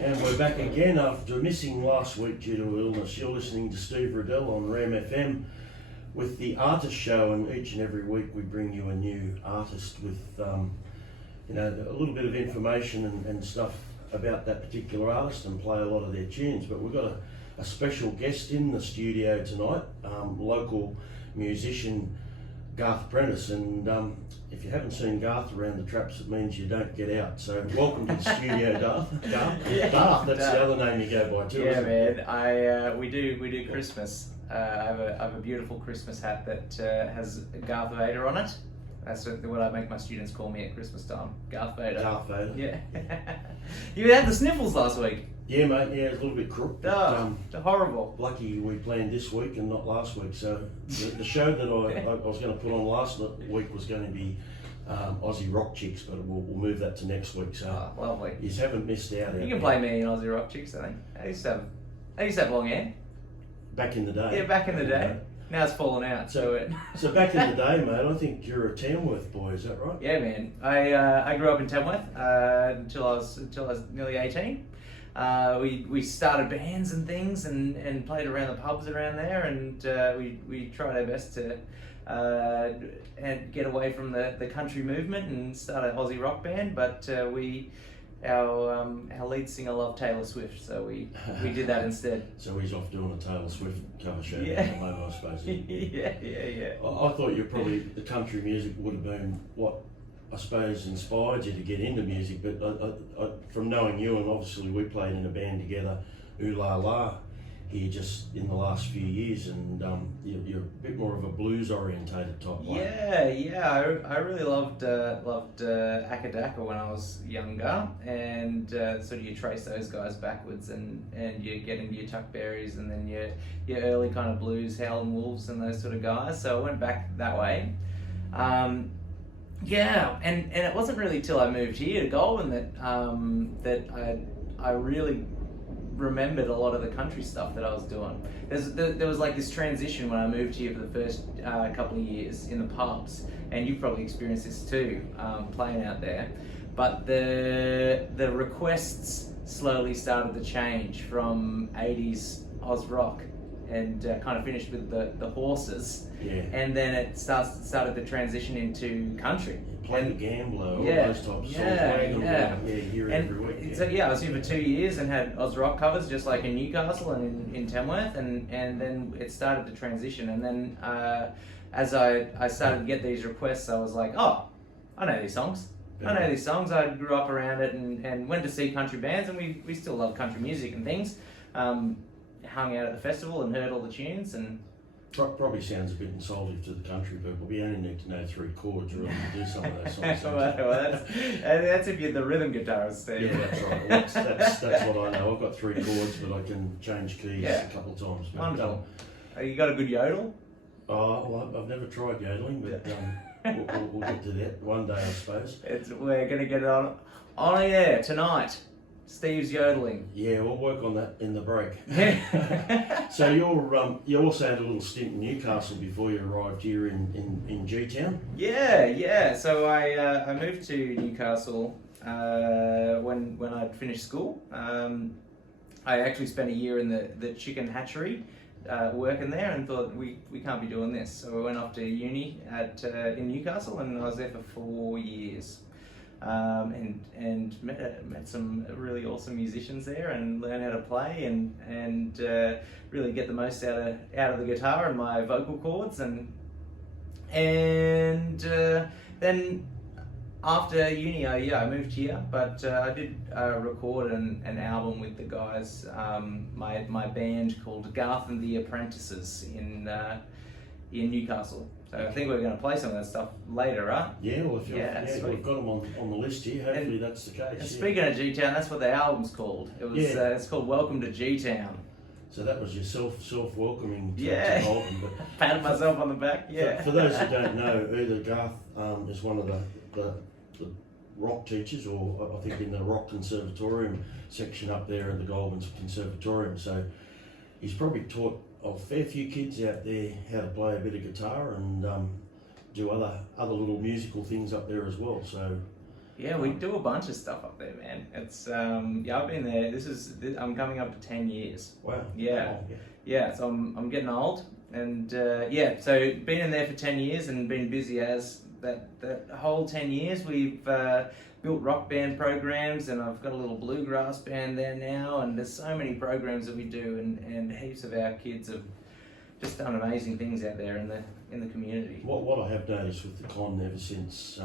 And we're back again after missing last week due to illness. You're listening to Steve Riddell on RAMFM with the Artist Show, and each and every week we bring you a new artist with a little bit of information and stuff about that particular artist and play a lot of their tunes. But we've got a special guest in the studio tonight, local musician Garth Prentice, and if you haven't seen Garth around the traps, it means you don't get out. So welcome to the studio, Garth. Garth, that's the other name you go by too. Yeah, man. We do Christmas. I have a beautiful Christmas hat that has Garth Vader on it. That's what I make my students call me at Christmas time. Garth Vader. Garth Vader. Yeah. You had the sniffles last week. Yeah, mate. Yeah, it's a little bit crook. Oh, horrible. Lucky we planned this week and not last week. So the show that I was going to put on last week was going to be Aussie Rock Chicks, but we'll move that to next week. So lovely. You haven't missed out. You can play me in Aussie Rock Chicks, I think. I used to have long hair. Back in the day. Yeah, back in the day. Now it's fallen out. So back in the day, mate, I think you're a Tamworth boy. Is that right? Yeah, man. I grew up in Tamworth until I was nearly 18. We started bands and things and played around the pubs around there, and we tried our best to and get away from the country movement and start an Aussie rock band. But our lead singer loved Taylor Swift, so we did that instead. So he's off doing a Taylor Swift cover show yeah. at the moment, I suppose. Yeah. I thought the country music would have been what I suppose inspired you to get into music, but I, from knowing you, and obviously we played in a band together, Ooh La La, here just in the last few years, and you're a bit more of a blues orientated type player. Yeah. I really loved Akadaka when I was younger, and sort of you trace those guys backwards, and you get into your Chuck Berrys, and then your early kind of blues, Howlin' Wolves, and those sort of guys. So I went back that way. Yeah, and it wasn't really till I moved here to Goulburn that I really remembered a lot of the country stuff that I was doing. There was like this transition when I moved here for the first couple of years in the pubs, and you've probably experienced this too, playing out there. But the requests slowly started to change from 80s Oz rock, and kind of finished with the horses. Yeah. And then it started to transition into country. Play the Gambler, all those types of songs. Here every week. Yeah. So I was here for 2 years and had Oz rock covers just like in Newcastle and in Tamworth, and then it started to transition. And then as I started to get these requests, I was like, oh, I know these songs. I grew up around it and went to see country bands, and we still love country music and things. Hung out at the festival and heard all the tunes, and probably sounds a bit insulting to the country people. We only need to know 3 chords really to do some of those songs. Well, that's if you're the rhythm guitarist, Steve. Yeah, that's right. Well, that's what I know. I've got 3 chords, but I can change keys a couple of times. Wonderful. You got a good yodel? Oh, well, I've never tried yodeling, but we'll get to that one day, I suppose. We're going to get it on air tonight. Steve's yodeling. Yeah, we'll work on that in the break. So you also had a little stint in Newcastle before you arrived here in G-Town? Yeah. So I moved to Newcastle when I'd finished school. I actually spent a year in the chicken hatchery working there, and thought we can't be doing this. So I went off to uni in Newcastle, and I was there for 4 years. And met some really awesome musicians there, and learned how to play and really get the most out of the guitar and my vocal cords, and then after uni I moved here, but I did record an album with the guys, my band called Garth and the Apprentices in Newcastle. So I think we're going to play some of that stuff later, right? Yeah, well, we've got them on the list here. Hopefully that's the case. And speaking of G-Town, that's what the album's called. It's called Welcome to G-Town. So that was your self-welcoming to Goulburn. But patted myself on the back. Yeah. For those who don't know, either Garth is one of the rock teachers, or I think in the rock conservatorium section up there at the Goulburn Conservatorium. So he's probably taught a fair few kids out there how to play a bit of guitar and do other little musical things up there as well. So Yeah, we do a bunch of stuff up there, man. It's I've been there. I'm coming up to 10 years. Wow. Yeah. Oh, yeah. Yeah, so I'm getting old, and so been in there for 10 years and been busy as that whole 10 years. We've built rock band programs, and I've got a little bluegrass band there now, and there's so many programs that we do, and heaps of our kids have just done amazing things out there in the community. What I have noticed with the con ever since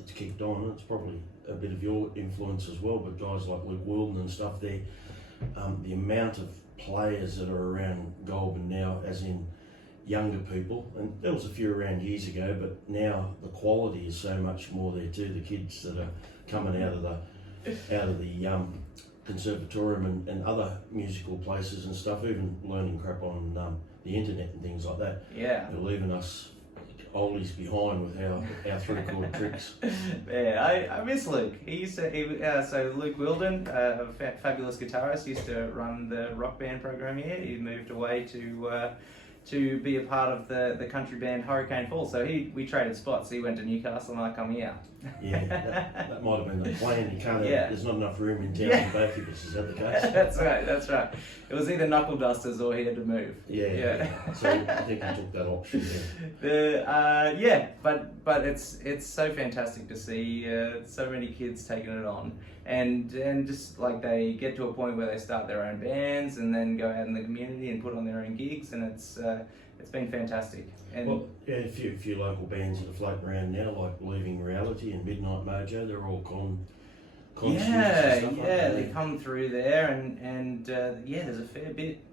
it's kicked on, and it's probably a bit of your influence as well, but guys like Luke Wilden and stuff, the amount of players that are around Goulburn now, as in younger people, and there was a few around years ago, but now the quality is so much more there too. The kids that are coming out of the conservatorium and other musical places and stuff, even learning crap on the internet and things like that. Yeah. They're leaving us oldies behind with our three-chord tricks. Yeah, I miss Luke. So Luke Wilden, a fabulous guitarist, used to run the rock band program here. He moved away to be a part of the country band Hurricane Falls. So we traded spots. He went to Newcastle and I come here. Yeah, that might have been the plan. You can't. Yeah. There's not enough room in town for both of us. Is that the case? That's right. It was either knuckle dusters or he had to move. Yeah. So I think he took that option there. But it's so fantastic to see so many kids taking it on, and just like they get to a point where they start their own bands and then go out in the community and put on their own gigs, and it's been fantastic. And well, yeah, a few local bands that are floating around now, like Leaving Reality and Midnight Mojo. They're all con students and stuff like that. They come through there, and there's a fair bit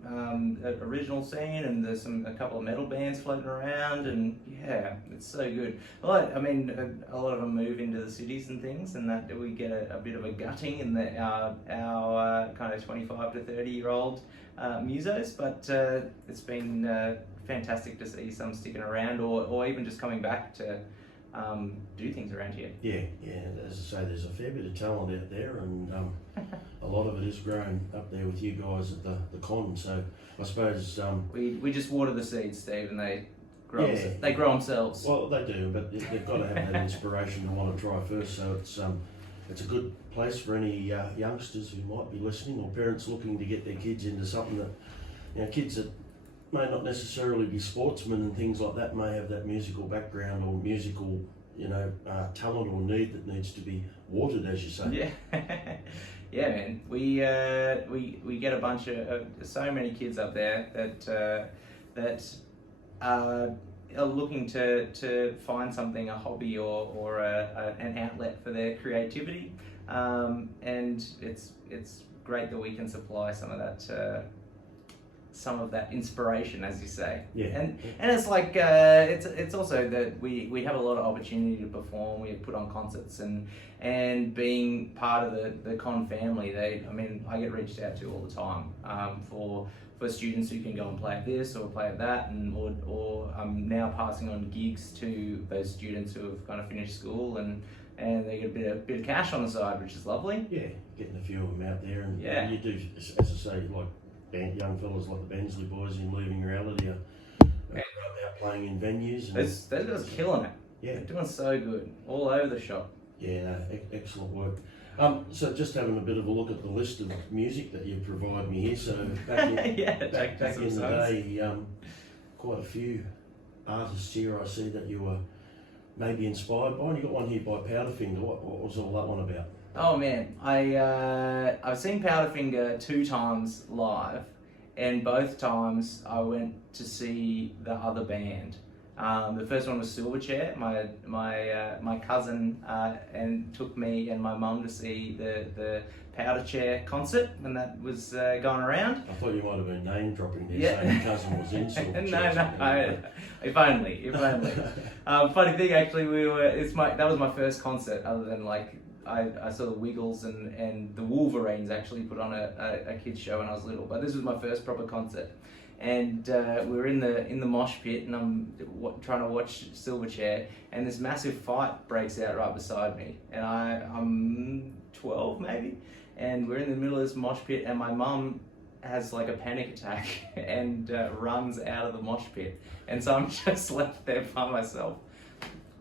original scene, and there's a couple of metal bands floating around, and yeah, it's so good. A lot of them move into the cities and things, and that we get a bit of a gutting in our kind of 25 to 30-year-old musos, but it's been fantastic to see some sticking around, or even just coming back to do things around here. Yeah. As I say, there's a fair bit of talent out there, and a lot of it is grown up there with you guys at the con. So I suppose we just water the seeds, Steve, and they grow. Yeah. They grow themselves. Well, they do, but they've got to have that inspiration to want to try first. So it's a good place for any youngsters who might be listening, or parents looking to get their kids into something that, kids that may not necessarily be sportsmen and things like that, may have that musical background or musical, talent or need that needs to be watered, as you say. Yeah, yeah, man. We get a bunch of so many kids up there that are looking to find something, a hobby or an outlet for their creativity, and it's great that we can supply some of that inspiration, as you say. Yeah. And it's like it's also that we have a lot of opportunity to perform. We put on concerts, and being part of the con family, I get reached out to all the time for students who can go and play at this or play at that, or I'm now passing on gigs to those students who have kind of finished school, and they get a bit of cash on the side, which is lovely. Yeah, getting a few of them out there, and yeah, you do, as I say, like young fellas like the Bensley boys in Leaving Reality are out playing in venues. And those guys are killing it. Yeah, they're doing so good all over the shop. Yeah, excellent work. So just having a bit of a look at the list of music that you provide me here. So back in, back in the day, quite a few artists here I see that you were maybe inspired by. And you got one here by Powderfinger. What was all that one about? Oh man, I've seen Powderfinger 2 times live, and both times I went to see the other band. The first one was Silverchair. My cousin and took me and my mum to see the Powderchair concert when that was going around. I thought you might have been name dropping there, saying your cousin was in Silverchair. No. If only. Funny thing, actually, that was my first concert, other than I saw the Wiggles and the Wolverines actually put on a kids show when I was little, but this was my first proper concert, and we were in the mosh pit, and I'm trying to watch Silverchair, and this massive fight breaks out right beside me, and I'm 12 maybe, and we're in the middle of this mosh pit, and my mum has like a panic attack and runs out of the mosh pit, and so I'm just left there by myself.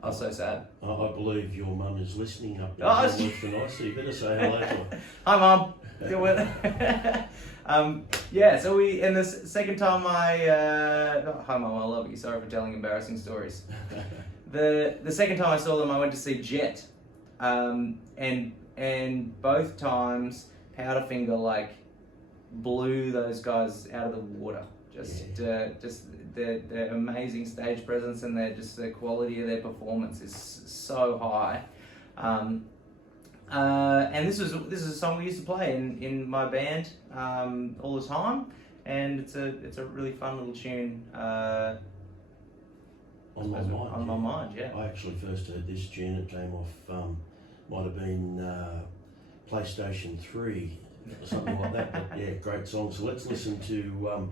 I was so sad. I believe your mum is listening up in Oh, Tamworth tonight, so you better say hello to her. Hi, Mum. Good one. Yeah, so and the second time hi, Mum, I love you. Sorry for telling embarrassing stories. The second time I saw them, I went to see Jet, and both times Powderfinger like blew those guys out of the water. Just their amazing stage presence and the quality of their performance is so high. And this is a song we used to play in my band all the time, and it's a really fun little tune. On my mind, yeah. I actually first heard this tune. It came off, might have been PlayStation 3 or something like that. But yeah, great song. So let's listen to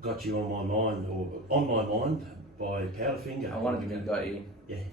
"Got You on My Mind" or "On My Mind" by Powderfinger. I wanted to be Got You. Yeah.